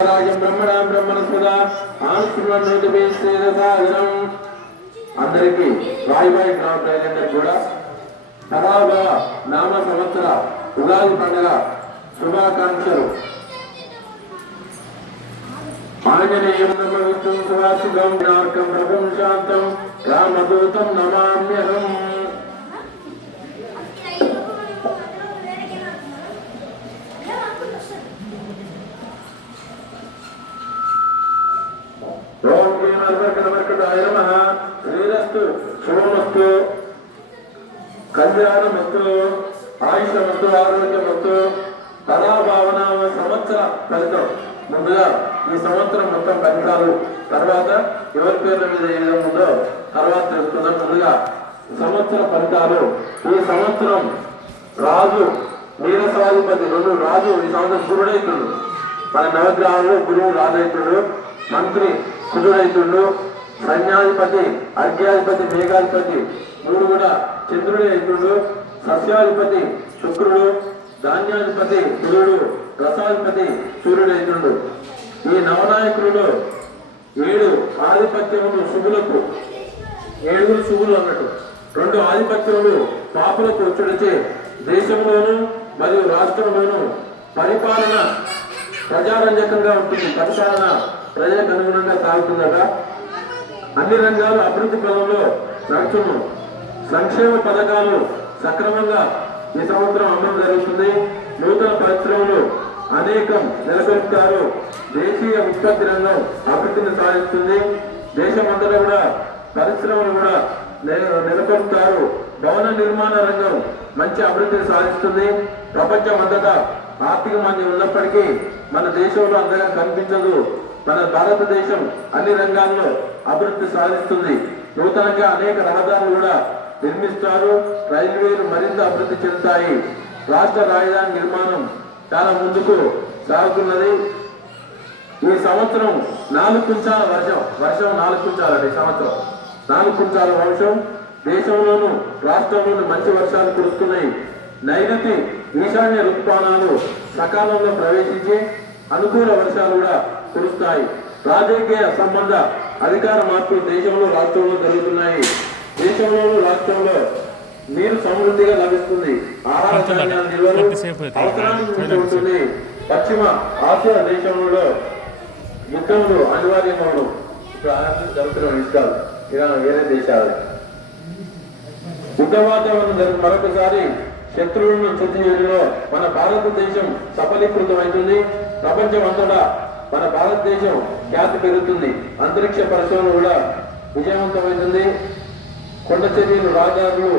అందరికీ రాయబాయి గ్రామ ప్రజలందరికీ కూడా పరాభ నామ సంవత్సర ఉగాది పండుగ శుభాకాంక్షలు. ఆంజనేయం నమః సువాసికం నార్కం ప్రభుం శాంతం రామదూతం నమామ్యహం. శ్రీరస్తు శుభమస్తు కళ్యాణమస్తు ఆయుషమస్తు ఆరోగ్యమస్తు పరాభావన సంవత్సర ఫలితం. ముందుగా ఈ సంవత్సరం మొత్తం ఫలితాలు తర్వాత ఎవరి పేర్ల మీద ఏ విధంగా ఉందో తర్వాత తెలుసుకుందాం. ముందుగా సంవత్సర ఫలితాలు. ఈ సంవత్సరం రాజు నీరసాధిపతి రెండు రాజు ఈ సంవత్సరం గురుడైతుండు. మన నవగ్రహాలు గురువు రాజైతుండు, మంత్రి కుజుడైతుండు, సైన్యాధిపతి అర్ఘ్యాధిపతి మేఘాధిపతి మూడు కూడా చంద్రుడే అవుతుండు, సస్యాధిపతి శుక్రుడు, ధాన్యాధిపతి గురుడు, రసాధిపతి సూర్యుడు అవుతుండు. ఈ నవనాయకులలో 7 ఆధిపత్యములు శుభులకు, 7 శుభులు అన్నట్టు. 2 ఆధిపత్యములు పాపులకు వచ్చుడిచే దేశంలోను మరియు రాష్ట్రంలోను పరిపాలన ప్రజారంజకంగా ఉంటుంది. పరిపాలన ప్రజలకు అనుగుణంగా సాగుతుందట. అన్ని రంగాలు అభివృద్ధి పదంలో నడుచును. సంక్షేమ పథకాలు సక్రమంగా ఈ సంవత్సరం అమలు జరుగుతుంది. నూతన పరిశ్రమలు అనేకం నెలకొల్పుతారు. దేశీయ ఉత్పత్తి రంగం అభివృద్ధిని సాధిస్తుంది. దేశమంతటా కూడా పరిశ్రమలు కూడా నెలకొల్పుతారు. భవన నిర్మాణ రంగం మంచి అభివృద్ధిని సాధిస్తుంది. ప్రపంచం అంతటా ఆర్థిక మాంద్యం ఉన్నప్పటికీ మన దేశంలో అంతగా కనిపించదు. మన భారతదేశం అన్ని రంగాల్లో అభివృద్ధి సాధిస్తుంది. నూతనంగా అనేక రహదారులు కూడా నిర్మిస్తారు. రైల్వేలు మరింత అభివృద్ధి చెందుతాయి. రాష్ట్ర రాజధాని నిర్మాణం చాలా ముందుకు సాగుతున్నది. ఈ సంవత్సరం 4 కుంచాల వర్షం 4 కుంచాలండి. ఈ సంవత్సరం 4 కుంచాల వర్షం దేశంలోను రాష్ట్రంలోను మంచి వర్షాలు కురుస్తున్నాయి. నైరుతి ఈశాన్య ఋతుపవనాలు సకాలంలో ప్రవేశించి అనుకూల వర్షాలు కూడా కురుస్తాయి. రాజకీయ సంబంధ అధికార మార్పులు దేశంలో రాష్ట్రంలో జరుగుతున్నాయి. దేశంలోను రాష్ట్రంలో నీరు సమృద్ధిగా లభిస్తుంది. ఆహార ధాన్యాల నిల్వలు అవసరానికి ఉంటుంది. పశ్చిమ ఆసియా దేశంలో యుద్ధములు అనివార్యంగా జరుగుతున్న యుద్ధాలు వేరే దేశాలు యుద్ధ వాతావరణం మరొకసారి శత్రువులను శుద్ధి చేయడంలో మన భారతదేశం సఫలీకృతమవుతుంది. ప్రపంచం అంతటా మన భారతదేశం ఖ్యాతి పెరుగుతుంది. అంతరిక్ష పరిశోధన కూడా విజయవంతమవుతుంది. కొండ చర్యలు రహదారులు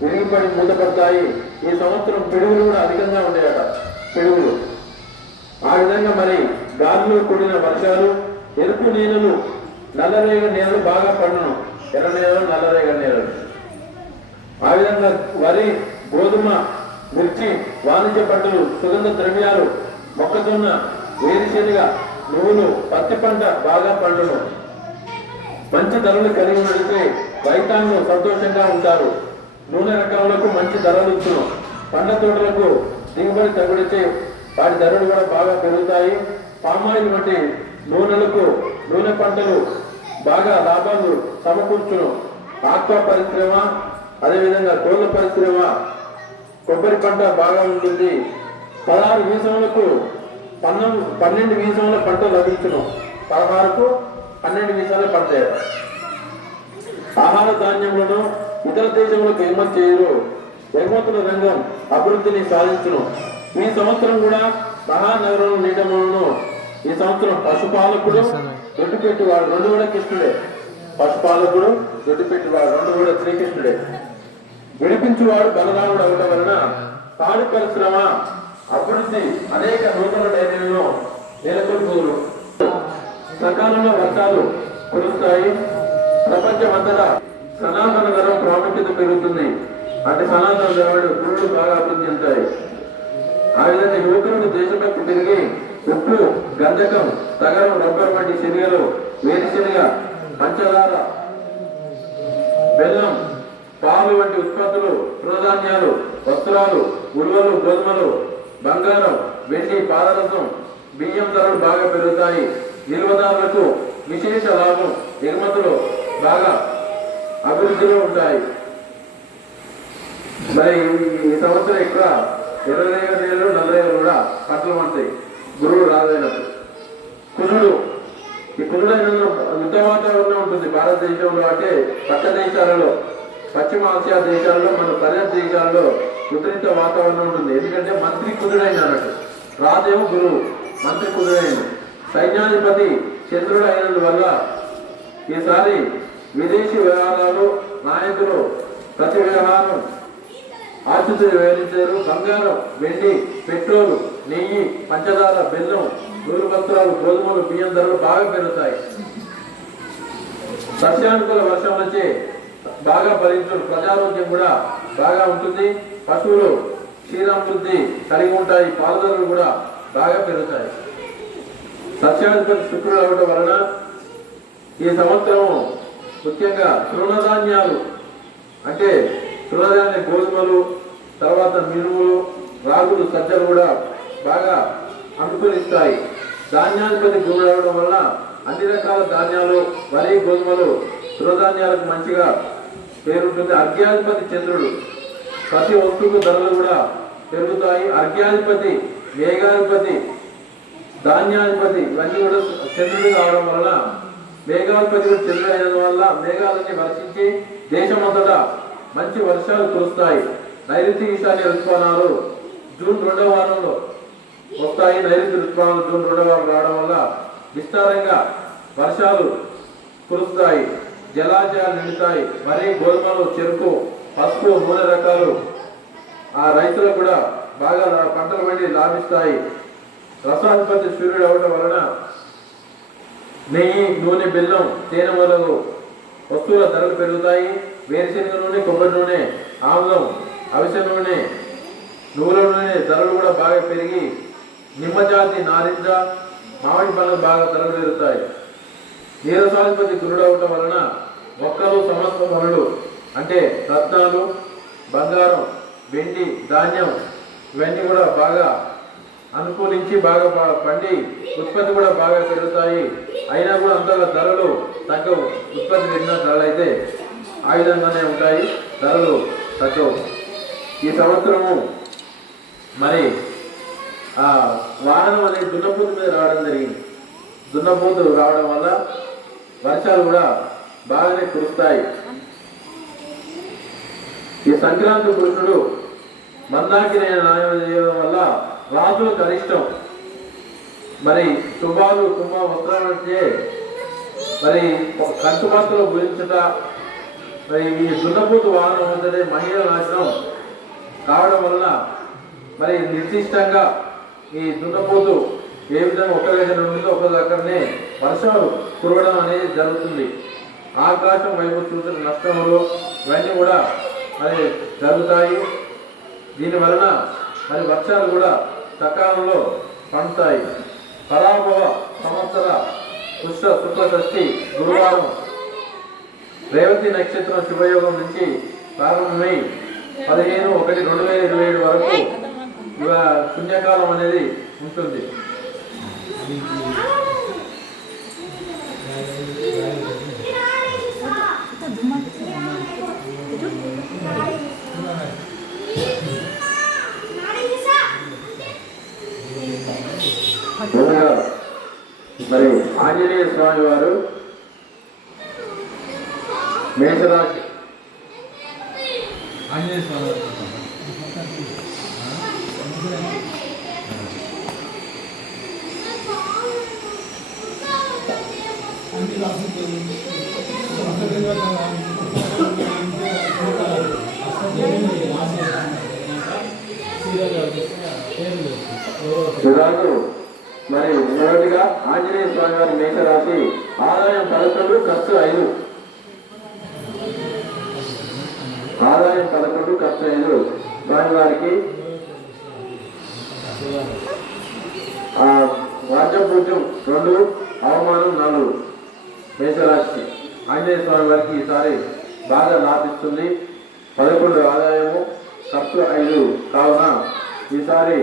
విరిగిపడి మూతపడతాయి. ఈ సంవత్సరం పిడుగులు కూడా అధికంగా ఉండేయట. పిడుగులు ఆ విధంగా మరి గాలిలో కూడిన వర్షాలు, ఎరుపు నేలలు, నల్లరేగడి నేలలు బాగా పండును. ఎర్ర నేలలు, నల్లరేగడి నేలలు. ఆ విధంగా వరి, గోధుమ, మిర్చి, వాణిజ్య పంటలు, సుగంధ ద్రవ్యాలు, మొక్కజొన్న, వేరుశెనగ, నువ్వులు, పత్తి పంట బాగా పండును. మంచి ధరలు కలిగి ఉంటే రైతాంగం సంతోషంగా ఉంటారు. నూనె రకాలకు మంచి ధరలు ఇచ్చును. పండ్ల తోటలకు దిగుబడి తగ్గితే వాటి ధరలు కూడా బాగా పెరుగుతాయి. పామాయిల్ వంటి నూనె పంటలు బాగా లాభాలు సమకూర్చును. ఆక్వా పరిశ్రమ, అదేవిధంగా కోళ్ళ పరిశ్రమ, కొబ్బరి పంట బాగా ఉంటుంది. 16 వీసములకు 12 వీసముల పంట లభించును. 16కు 12 వీసాలే పంటాయి. ఆహార ధాన్యములను ఇతర దేశంలోకి ఎగుమతి చేయరు. ఎగుమతుల రంగం అభివృద్ధిని సాధించును. ఈ సంవత్సరం కూడా మహానగరంలో నీటములను ఈ సంవత్సరం పశుపాలకుడు దొడ్డిపెట్టివాడు 2 కూడా కృష్ణుడే. పశుపాలకుడు దొడ్డిపెట్టివాడు 2 కూడా శ్రీకృష్ణుడే. విడిపించువాడు బలరాముడు అవడం వలన పాడి పరిశ్రమ అభివృద్ధి అనేక నూతన డైరీలను నెలకొల్పులు. సకాలంలో వర్షాలు కురుస్తాయి. ప్రపంచమంతటా సనాతన ధర్మం ప్రాముఖ్యత పెరుగుతుంది. అంటే సనాతన ధర్మాలు గురువులు బాగా అభివృద్ధి చెందుతాయి. ఆ విధంగా యువకులకు దేశభక్తి పెరిగి ఉప్పు, గంధకం, తగరం, రబ్బర్ వంటి శనగలు, వేరుశెనగ, పంచదార, బెల్లం, పాలు వంటి ఉత్పత్తులు, తృణధాన్యాలు, వస్త్రాలు, ఉలువలు, గోధుమలు, బంగారం, వెండి, పాదరసం, బియ్యం ధరలు బాగా పెరుగుతాయి. నిల్వదారులకు విశేష లాభం. ఎగుమతులు బాగా అభివృద్ధిలో ఉంటాయి. మరి ఈ సంవత్సరం ఇక్కడ ఎర్రరేగ నీళ్ళు నల్లరేగ కూడా పంటలు ఉంటాయి గురువు రాదైనప్పుడు. కుజుడు, ఈ కుజుడైన యుద్ధ వాతావరణం ఉంటుంది భారతదేశంలో. అంటే పక్క దేశాలలో, పశ్చిమ ఆసియా దేశాల్లో, మన సరిహద్దు దేశాల్లో విపరీత వాతావరణం ఉంటుంది. ఎందుకంటే మంత్రి కుజుడైన అన్నట్టు, రాదేమో గురువు, మంత్రి కుజుడైన. సైన్యాధిపతి చంద్రుడు అయినందువల్ల ఈసారి విదేశీ వ్యవహారాలు నాయకులు ప్రతి వ్యవహారం ఆశుద్ధి వివరించారు. బంగారం, వెండి, పెట్రోల్, నెయ్యి, పంచదార, బెల్లం, నూనె పత్రాలు, గోధుమలు, బియ్యం ధరలు బాగా పెరుగుతాయి. సస్యానుకూల వర్షం వచ్చి బాగా ఫలించు. ప్రజారోగ్యం కూడా బాగా ఉంటుంది. పశువులు క్షీరాభివృద్ధి కలిగి ఉంటాయి. పాల ధరలు కూడా బాగా పెరుగుతాయి. సస్యాధిపతి శుక్రుడు అవడం వలన ఈ సంవత్సరం ముఖ్యంగా తృణధాన్యాలు, అంటే తృణధాన్య గోధుమలు, తర్వాత మినుములు, రాగులు, సజ్జలు కూడా బాగా అనుకూలిస్తాయి. ధాన్యాధిపతి గురుడు అవడం వల్ల అన్ని రకాల ధాన్యాలు, వరి, గోధుమలు, తృణధాన్యాలకు మంచిగా పేరుంటుంది. అర్ఘ్యాధిపతి చంద్రుడు, ప్రతి వస్తువుకు ధరలు కూడా పెరుగుతాయి. అర్ఘ్యాధిపతి, మేఘాధిపతి, ధాన్యాధిపతి ఇవన్నీ కూడా చంద్రుడు కావడం వలన, మేఘాధిపతి కూడా చంద్రుడు అయిన వల్ల మేఘాలన్నీ వర్షించి దేశమంతటా మంచి వర్షాలు కురుస్తాయి. నైరుతి ఈశాన్య ఋతుపవనాలు జూన్ 2వ వారంలో వస్తాయి. నైరుతి ఋతుపవనాలు జూన్ 2వ వారం రావడం వల్ల విస్తారంగా వర్షాలు కురుస్తాయి. జలాశయాలు నిండుతాయి. వరి, గోధుమలు, చెరుకు, పసుపు, నూనె రకాలు ఆ రైతులకు కూడా బాగా పంటలు పండి లాభిస్తాయి. రసాధిపతి సూర్యుడు అవడం వలన నెయ్యి, నూనె, బెల్లం, తేనె మొదలగు వస్తువుల ధరలు పెరుగుతాయి. వేరుశెనగ నూనె, కొబ్బరి నూనె, ఆముదం, అవిసె నూనె, నువ్వుల నూనె ధరలు కూడా బాగా పెరిగి నిమ్మజాతి, నారింజ, మామిడి పండ్లు బాగా ధరలు పెరుగుతాయి. నీరసాధిపతి గురుడు అవటం వలన మొక్కలు, సమస్త పనులు అంటే రత్నాలు, బంగారం, వెండి, ధాన్యం ఇవన్నీ కూడా బాగా అనుకూలించి బాగా పండి ఉత్పత్తి కూడా బాగా పెరుగుతాయి. అయినా కూడా అంతగా ధరలు తగ్గవు. ఉత్పత్తి పెరిగిన ధరలు అయితే ఆ విధంగానే ఉంటాయి, ధరలు తగ్గవు. ఈ సంవత్సరము మరి ఆ వాహనం అనేది దున్నపోతు మీద రావడం జరిగింది. దున్నపోతు రావడం వల్ల వర్షాలు కూడా బాగానే కురుస్తాయి. ఈ సంక్రాంతి పురుషుడు మందాకిని న్యాయం చేయడం వల్ల రాజులకు అరిష్టం. మరి శుభాలు, కుంభ వస్త్రాలు అంటే మరి కంచుమత్తులు గురించట, మరి ఈ దున్నపోతు వాహనం ఉంటే మహిళల నాశనం కావడం వలన మరి నిర్దిష్టంగా ఈ దున్నపోతు ఏ విధంగా ఒక దగ్గర ఉంటుందో ఒక దగ్గరనే వర్షాలు కురవడం అనేది జరుగుతుంది. ఆకాశం వైపు చూసిన నష్టములు ఇవన్నీ కూడా మరి జరుగుతాయి. దీని వలన మరి వర్షాలు కూడా సకాలంలో పండుతాయి. పరాభవ సంవత్సర పుష్య శుక్ల షష్ఠి గురువారం రేవతి నక్షత్రం శుభయోగం నుంచి ప్రారంభమై 15/1/2027 వరకు పుణ్యకాలం అనేది ఉంటుంది. మరి ఆంజనేయ స్వామి వారు మేషరాశి, ఆంజనేయ స్వామి ఈరోజు మరి మొదటిగా ఆంజనేయ స్వామి వారి మేషరాశి. ఆదాయం 11, ఖర్చు 5. ఆదాయం 11, ఖర్చు 5 స్వామివారికి. రాజ్యపూజ్యం 2, అవమానం 4 మేషరాశి. ఆంజనేయ స్వామి వారికి ఈసారి బాగా లాభిస్తుంది. 11 ఆదాయము, ఖర్చు 5 కావున ఈసారి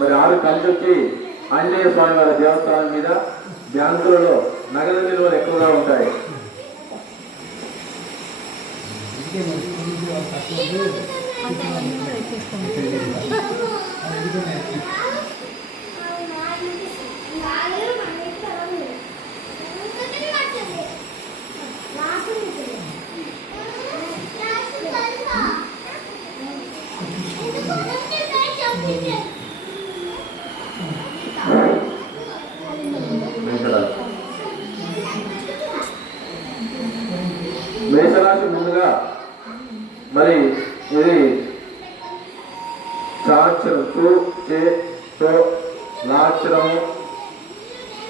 మరి 6 కలిసి వచ్చి ఆంజనేయ స్వామి వారి దేవస్థానం మీద బ్యాంకులలో నగదు నిల్వలు ఎక్కువగా ఉంటాయి. మేషరాశి ముందుగా మరి ఇది చాక్షరం చూ చే తో నాక్షరము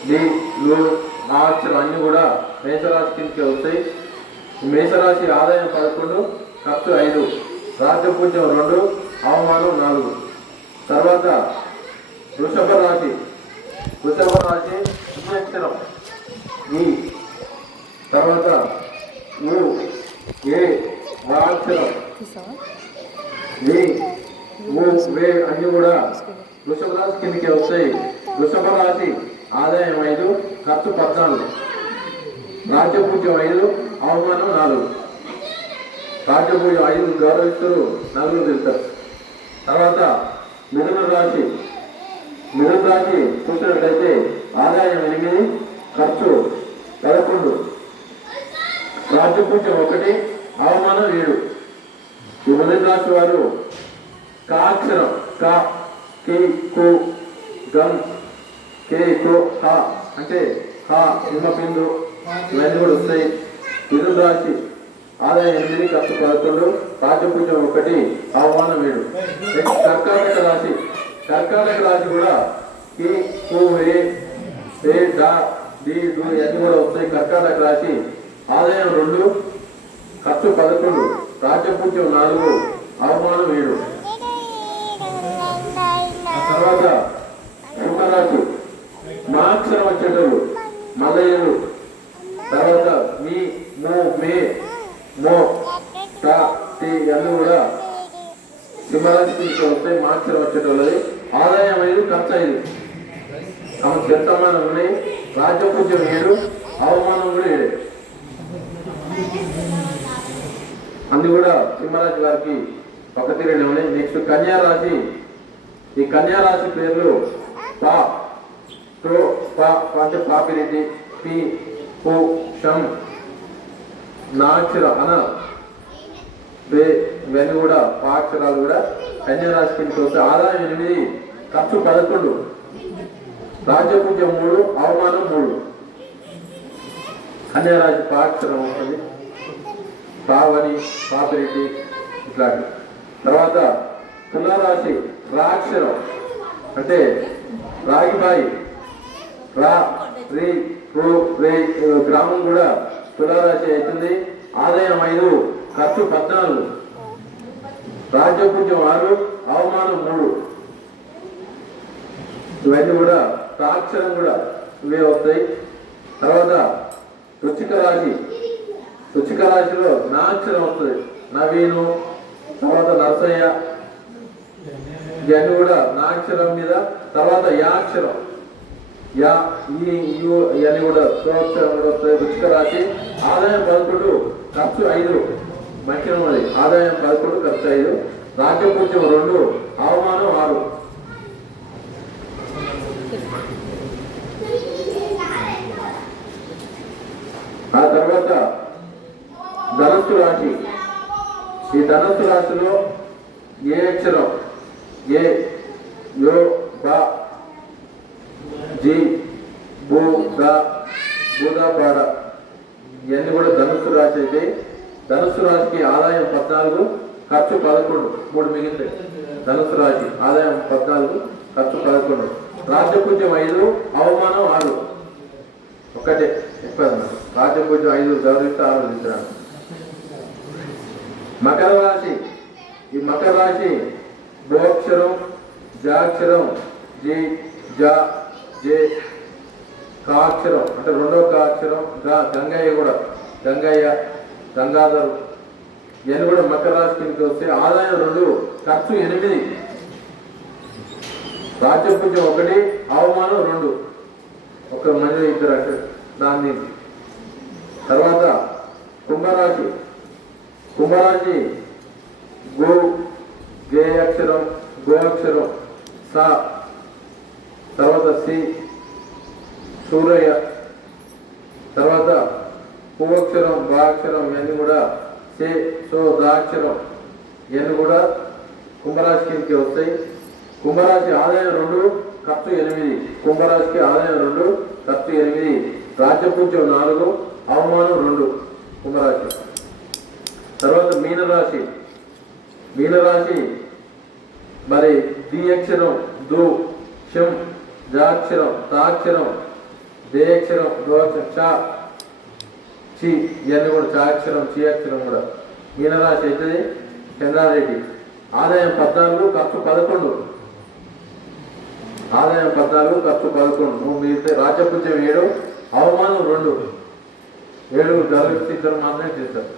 డి లు నాక్షరం అన్ని కూడా మేషరాశి కిందకి వస్తాయి. మేషరాశి ఆదాయం 11, ఖర్చు 5, రాజ్యపూజ్యం 2, అవమానం 4. తర్వాత వృషభ రాశి అక్షరం ఈ తర్వాత ఊ ఏ వాక్షరం ఈ ఊ వే అన్ని కూడా వృషభ రాశి కిందకి వస్తాయి. వృషభ రాశి ఆదాయం 5, ఖర్చు 14, రాజ్యపూజ్యం 5, అవమానం 4. రాజ్యపూజ్యం 5 గౌరవిస్తారు, 4 తిరుగుతారు. తర్వాత మిథున రాశి చూసినట్లయితే ఆదాయం 8, ఖర్చు 11, రాజ్యపూజ్యం 1, అవమానం 7. ఈ మిథున రాశి వారు కాక్షరం క కి కు గం కే కు హ అంటే హ సింహబిందు ఇవన్నీ కూడా వస్తాయి. మిథున రాశి ఆదాయం 8, ఖర్చు 11, రాజ్యపూజ్యం 1, అవమానం 7. కర్కాటక రాశి కూడా కి కు ఏ డా డి డు ఇవన్నీ కూడా వస్తాయి. కర్కాటక రాశి ఆదాయం 2, ఖర్చు 11, రాజ్యపూజ్యం 4, అవమానం 7. తర్వాత సింహరాశి మాక్షరం వచ్చేటప్పుడు మల్లయ్యలు, తర్వాత మీ మో మే మో ట టి అన్నీ కూడా సింహరాశి వస్తాయి. మాక్షరం వచ్చేటోళ్ళది ఆదాయం 5, ఖర్చు 5. ఆమెకు ఎంతమానం ఉన్నాయి. రాజ్యపూజ్యం 7, అవమానం కూడా 7. అన్ని కూడా సింహరాశి వారికి 1, 2 ఉన్నాయి. నెక్స్ట్ కన్యారాశి. ఈ కన్యారాశి పేర్లు పా తో పా అంటే పాపిరెడ్డి, పి పు షం నాక్షర అన బే ఇవన్నీ కూడా పాక్షరాలు కూడా కన్యారాశి కిందకి వస్తే ఆదాయం 8, ఖర్చు 11, రాజ్యపూజ్యం 3, అవమానం 3. కన్యారాశి పాక్షరం ఉంటుంది. పావని, పాపిరెడ్డి ఇట్లాంటి. తర్వాత తులారాశి రాక్షరం అంటే రాగిబాయి, రా రీ రూ రే గ్రామం కూడా తులారాశి అవుతుంది. ఆదాయం 5, ఖర్చు 14, రాజ్యపూజ్యం 6, అవమానం 3. ఇవన్నీ కూడా సాక్షరం కూడా ఇవే వస్తాయి. తర్వాత వృశ్చిక రాశిలో నాక్షరం వస్తుంది. నవీను, తర్వాత నరసయ్య ఇవన్నీ కూడా నాక్షరం మీద. తర్వాత యాక్షరం యా ఇవన్నీ కూడా స్వక్షరం కూడా వస్తాయి. వృశ్చిక రాశి ఆదాయం 11, ఖర్చు 5, మధ్యలో ఉన్నది. ఆదాయం 11, ఖర్చు 5, రాజ్యపూజ్యం 2, అవమానం 6. ఆ తర్వాత ధనస్సు రాశి. ఈ ధనస్సు రాశిలో ఏ అక్షరం ఏ యో బా జి బూ దా బూదా బాడ ఇవన్నీ కూడా ధనుస్సు రాశి అయితే ధనుస్సు రాశికి ఆదాయం 14, ఖర్చు 11, 3 మిగిలితే. ధనుస్సు రాశి ఆదాయం 14, ఖర్చు 11, రాజ్యపూజ్యం 5, అవమానం 6. ఒక్కటే చెప్పారు. రాజ్యపూజ్యం 5 గౌరవిస్తే 6 దించడానికి. మకర రాశి. ఈ మకర రాశి భోక్షరం, జాక్షరం, జి జా జే, కాక్షరం అంటే 2వ కాక్షరం, గంగయ్య కూడా గంగయ్య, గంగాధరు ఇవన్నీ కూడా మకర రాశి కిందకి వస్తే ఆదాయం 2, ఖర్చు 8, రాజ్యపూజ్యం 1, అవమానం 2, ఒక మధ్య ఇద్దరు అక్షరం దాన్ని. తర్వాత కుంభరాశి. కుంభరాశి గో, గే అక్షరం, గో అక్షరం, సా, తర్వాత సి, సూరయ్య, తర్వాత పువ్వక్షరం, బా అక్షరం, ఇవన్నీ కూడా సే, సో, దాక్షరం ఇవన్నీ కూడా కుంభరాశి కిందకి వస్తాయి. కుంభరాశి ఆదాయం 2, ఖర్చు 8. కుంభరాశికి ఆదాయం 2, ఖర్చు 8, రాజ్యపూజ్యం 4, అవమానం 2 కుంభరాశి. తర్వాత మీనరాశి. మీనరాశి మరి ది అక్షరం, దు, శం, జాక్షరం, తాక్షరం, దే అక్షరం, దో అక్షరం, చ, చి ఇవన్నీ కూడా చాక్షరం, చి అక్షరం కూడా. మీనరాశి అవుతుంది. చంద్రారెడ్డి ఆదాయం 14, ఖర్చు 11. ఆదాయం 14, ఖర్చు 11. నువ్వు మిగిలితే రాజ్యపూజ్యం 7, అవమానం 2. 7 జరుగుతూ ఇద్దరు మాత్రమే చేస్తారు.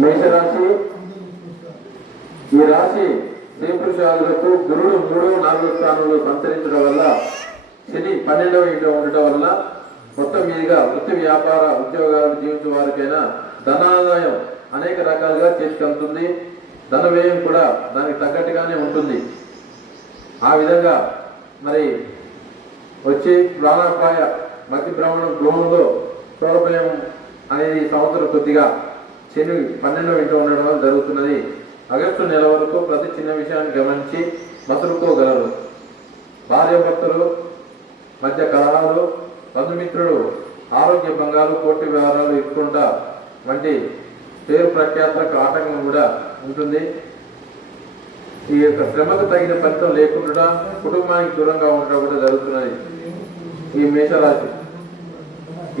మేషరాశి. ఈ రాశి స్త్రీ పురుషాదులకు గురుడు 3వ, 4వ స్థానంలో సంచరించడం వల్ల, శని 12వ ఇంట్లో ఉండటం వల్ల మొత్తం మీదుగా వృత్తి, వ్యాపార, ఉద్యోగాలను జీవించే వారికైనా ధనాదాయం అనేక రకాలుగా చేతికి అందుతుంది. ధన వ్యయం కూడా దానికి తగ్గట్టుగానే ఉంటుంది. ఆ విధంగా మరి వచ్చి ప్రాణాపాయ మధ్య బ్రాహ్మణం గృహంలో సౌలభ్యం అనేది సంవత్సరం కొద్దిగా శని 12వ ఇంట్లో ఉండడం వల్ల జరుగుతున్నది. ఆగస్టు నెల వరకు ప్రతి చిన్న విషయాన్ని గమనించి మసులుకోగలరు. భార్యాభర్తలు మధ్య కలహాలు, బంధుమిత్రులు ఆరోగ్య భంగాలు, కోర్టు వ్యవహారాలు ఇరుక్కుంటా వంటి పేరు ప్రఖ్యాతలకు ఆటంకం కూడా ఉంటుంది. ఈ యొక్క శ్రమకు తగిన ఫలితం లేకుండా కుటుంబానికి దూరంగా ఉండడం కూడా జరుగుతున్నది. ఈ మేషరాశి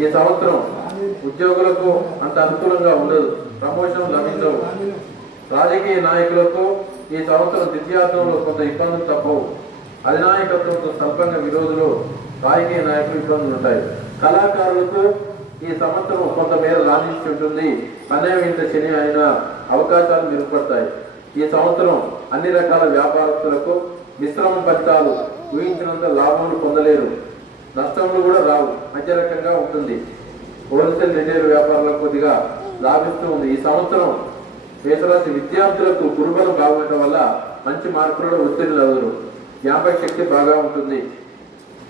ఈ సంవత్సరం ఉద్యోగులకు అంత అనుకూలంగా ఉండదు. ప్రమోషన్ లభించవు. రాజకీయ నాయకులకు ఈ సంవత్సరం ద్వితీయార్థంలో కొంత ఇబ్బందులు తప్పవు. అధినాయకత్వంతో స్వల్పంగా విరోధులు, రాజకీయ నాయకులు ఇబ్బందులు ఉంటాయి. కళాకారులకు ఈ సంవత్సరం కొంతమేర రాణించి ఉంటుంది. 12వ ఇంట శని అయిన అవకాశాలు మెరుగుపడతాయి. ఈ సంవత్సరం అన్ని రకాల వ్యాపారస్తులకు మిశ్రమ ఫలితాలు, ఊహించినంత లాభాలు పొందలేరు. నష్టములు కూడా రావు, మధ్య రకంగా ఉంటుంది. హోల్సేల్, రిటైల్ వ్యాపారాలకు కొద్దిగా లాభిస్తూ ఉంది. ఈ సంవత్సరం మేషరాశి విద్యార్థులకు గురుబలం బాగుండటం వల్ల మంచి మార్కులలో ఉత్తీర్ణులు అవుతారు. జ్ఞాపక శక్తి బాగా ఉంటుంది.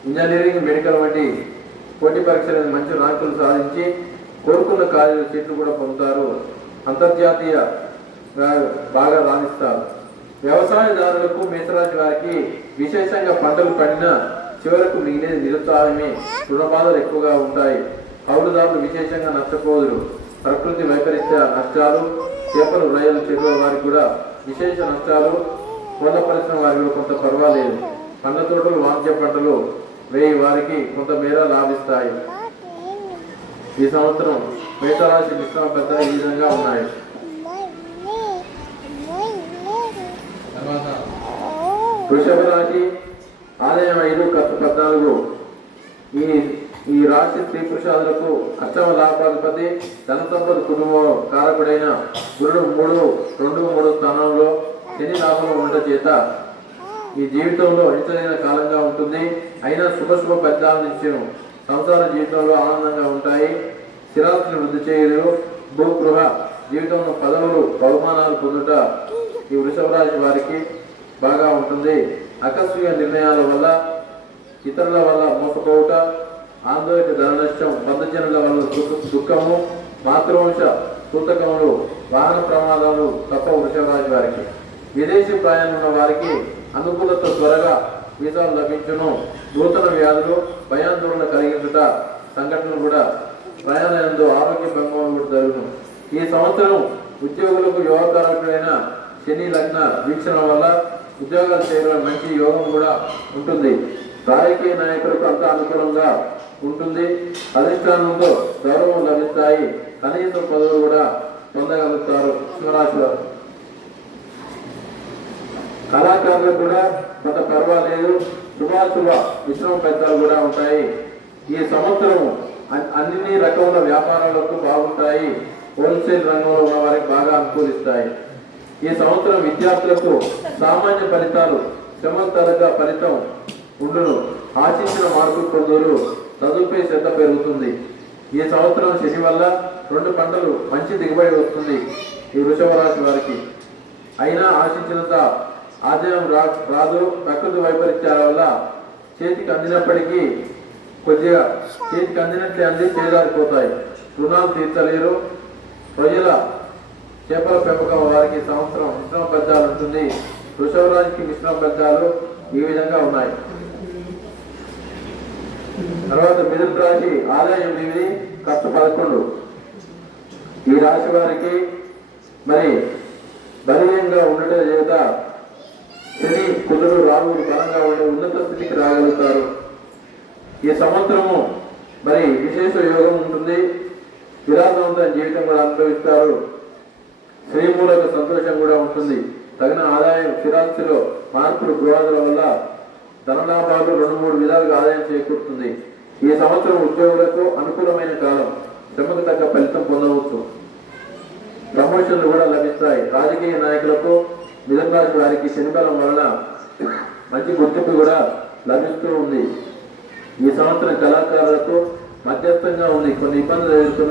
ఇంజనీరింగ్, మెడికల్ వంటి పోటీ పరీక్షలను మంచి ర్యాంకులు సాధించి కోరుకున్న కాలేజీల సీట్లు కూడా పొందుతారు. అంతర్జాతీయ బాగా రాణిస్తారు. వ్యవసాయదారులకు మేషరాశి వారికి విశేషంగా పంటలు పండిన చివరకు మిగిలిన నిరుత్సాహమే, రుణబాధలు ఎక్కువగా ఉంటాయి. కౌలుదారులు విశేషంగా నష్టపోదురు. ప్రకృతి వైపరీత్య నష్టాలు, చేపలు, రొయ్యలు, చెరువుల వారికి కూడా విశేష నష్టాలు. కోళ్ళ పరిశ్రమ వారికి కొంత పర్వాలేదు. పండ్ల తోటలు, వాణిజ్య పంటలు వేయి వారికి కొంత మేర లాభిస్తాయి. ఈ సంవత్సరం మేషరాశి మిశ్రమ పెద్దలు ఈ విధంగా ఉన్నాయి. వృషభ రాశి ఆదాయం 5, ఖర్చు 14. ఈ రాశి స్త్రీ పురుషాదులకు అష్టమ లాభాధిపతి, ధన సంపద, కుటుంబ కారకుడైన గురుడు 3, 2, 3 స్థానంలో శని లాభంలో ఉండటం చేత ఈ జీవితంలో ఎంచదైన కాలంగా ఉంటుంది. అయినా శుభ ఫలితాలను ఇచ్చిన సంసార జీవితంలో ఆనందంగా ఉంటాయి. స్థిరాస్తులు వృద్ధి చేయరు. భూగృహ జీవితంలో పదవులు, బహుమానాలు పొందుట ఈ వృషభ రాశి వారికి బాగా ఉంటుంది. ఆకస్మిక నిర్ణయాల వల్ల, ఇతరుల వల్ల మోసపోవుట, ఆందోళన, ధన నష్టం, బంధుజనుల వల్ల దుఃఖము, మాతృవంశ సూతకములు, వాహన ప్రమాదాలు తప్ప వృషభ రాశి వారికి. విదేశీ ప్రయాణం ఉన్న వారికి అనుకూలత, త్వరగా వీసాలు లభించును. నూతన వ్యాధులు, భయాందోళన కలిగించుట సంఘటనలు కూడా, ప్రయాణంలో ఆరోగ్య భంగం కూడా జరుగును. ఈ సంవత్సరం ఉద్యోగులకు యోగకారకుడైన శని లగ్న వీక్షణ వల్ల ఉద్యోగాలు చేయడం మంచి యోగం కూడా ఉంటుంది. రాజకీయ నాయకులకు అంత అనుకూలంగా ఉంటుంది. అధిష్టానంతో గౌరవం లభిస్తాయి. కనీస పదవులు కూడా పొందగలుగుతారు. సింహరాశి వారు కళాకారులకు కూడా కొంత పర్వాలేదు. శుభాశుభ విశ్రమ ఫలితాలు కూడా ఉంటాయి. ఈ సంవత్సరం అన్ని రకముల వ్యాపారాలకు బాగుంటాయి. హోల్సేల్ రంగంలో ఉన్న వారికి బాగా అనుకూలిస్తాయి. ఈ సంవత్సరం విద్యార్థులకు సామాన్య ఫలితాలు, శ్రమ తరగా ఫలితం ఉండును. ఆశించిన మార్కులు పొందురు. చదువుపై శ్రద్ధ పెరుగుతుంది. ఈ సంవత్సరం శని వల్ల 2 పంటలు మంచి దిగుబడి వస్తుంది ఈ వృషభ రాశి వారికి. అయినా ఆశించినంత ఆదాయం రాదు. ప్రకృతి వైపరీత్యాల వల్ల చేతికి అందినప్పటికీ కొద్దిగా చేతికి అందినట్లే అంది చేజారిపోతాయి. రుణాలు తీర్చలేరు. ప్రజల చేపల పెంపకం వారికి సంవత్సరం మిశ్రమ ఫలితాలు ఉంటుంది. వృషభ రాశికి మిశ్రమ ఫలితాలు ఈ విధంగా ఉన్నాయి. తర్వాత మిథున రాశి ఆదాయం 8, ఖర్చు 11. ఈ రాశి వారికి మరి బలీయంగా ఉండటం చేత శని కుదురు రాహువులు బలంగా ఉండే ఉన్నత స్థితికి రాగలుగుతారు. ఈ సంవత్సరము మరి విశేష యోగం ఉంటుంది. విలాసవంతమైన జీవితం కూడా అనుభవిస్తారు. శ్రీమూలక సంతోషం కూడా ఉంటుంది. తగిన ఆదాయం, స్థిరాస్తిలో మార్పులు, గృహాదుల వల్ల ధనలాభాలు 2-3 విధాలుగా ఆదాయం చేకూరుతుంది. ఈ సంవత్సరం ఉద్యోగులకు అనుకూలమైన కాలం. శ్రమకు తగ్గ ఫలితం పొందవచ్చు. ప్రమోషన్లు కూడా లభిస్తాయి. రాజకీయ నాయకులకు, మిథున రాశి వారికి శనిబలం వలన మంచి గుర్తింపు కూడా లభిస్తూ ఉంది. ఈ సంవత్సరం కళాకారులకు మధ్యస్థంగా ఉంది. కొన్ని ఇబ్బందులు ఎదుర్కొన్న